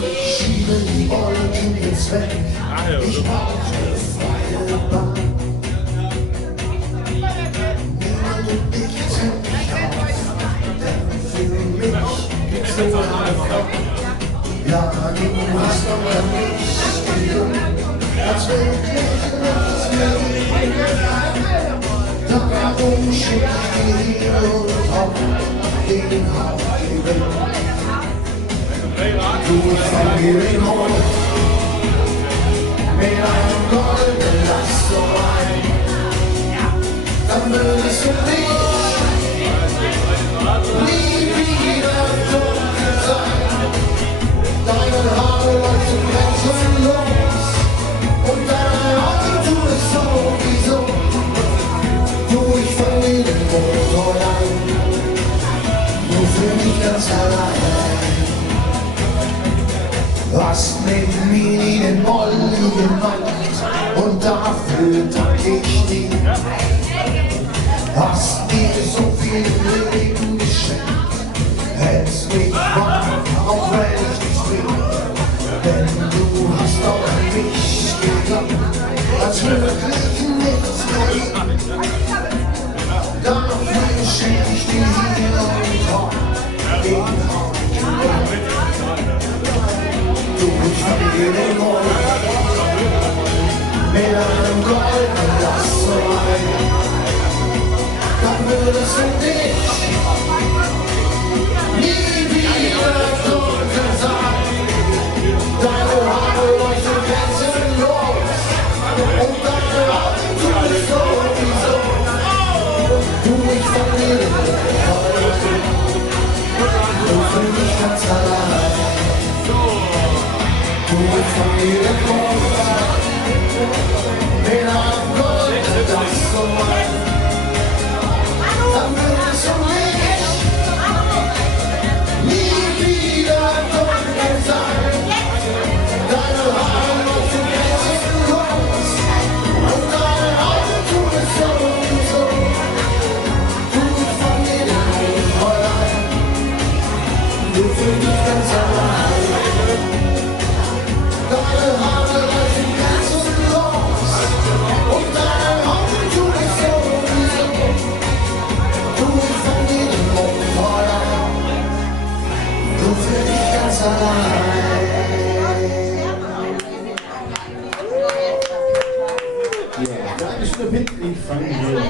Schiebe die Wolken jetzt weg, ich brauche freie Bahn. Niemand und ich sind mich auf, denn für mich gibt's nur einen. Ja, du hast doch an mich gedacht, als wirklich nichts mehr. Darum schick ich dir und hoffe, den Hauptgewinn. Du, ich verliere den Mond mit einem goldenen Last so ein. Dann würdest du dich nie wieder dunkel sein. Deine Haare leuchten grenzenlos und deine Augen tun es sowieso. Du, ich verliere den Mond allein, nur für mich ganz allein. Hast mit mir den Molly gemacht und dafür dank ich dir. Hast mir so viel Leben geschenkt, hältst mich warm, auch wenn ich nichts bin. Denn du hast auch an mich geglaubt, als wirklich nichts mehr. Dafür schenk ich dir hier und komm, den Hauptgewinn. Ich verliere den Mond mit einem goldenen Last so ein. Dann würdest du dich nie wieder dunkel sein. Deine Haare leuchten grenzenlos und deine Augen tun es sowieso. Du, ich verliere den Mond, und für mich ganz allein. Du, ich verliere den Mond mit einem goldenen Last so ein. Dann würdest du mich nie wieder dunkel sein. Deine Haare leuchten grenzenlos und deine Augen tun es sowieso. Du, ich verliere den Mond allein, du für mich ganz allein. Deine Haare leuchten grenzenlos und deine Augen tun es sowieso. Du, ich verliere den Mond allein, du für dich ganz allein. Ja, da ist eine Pintley-Familie.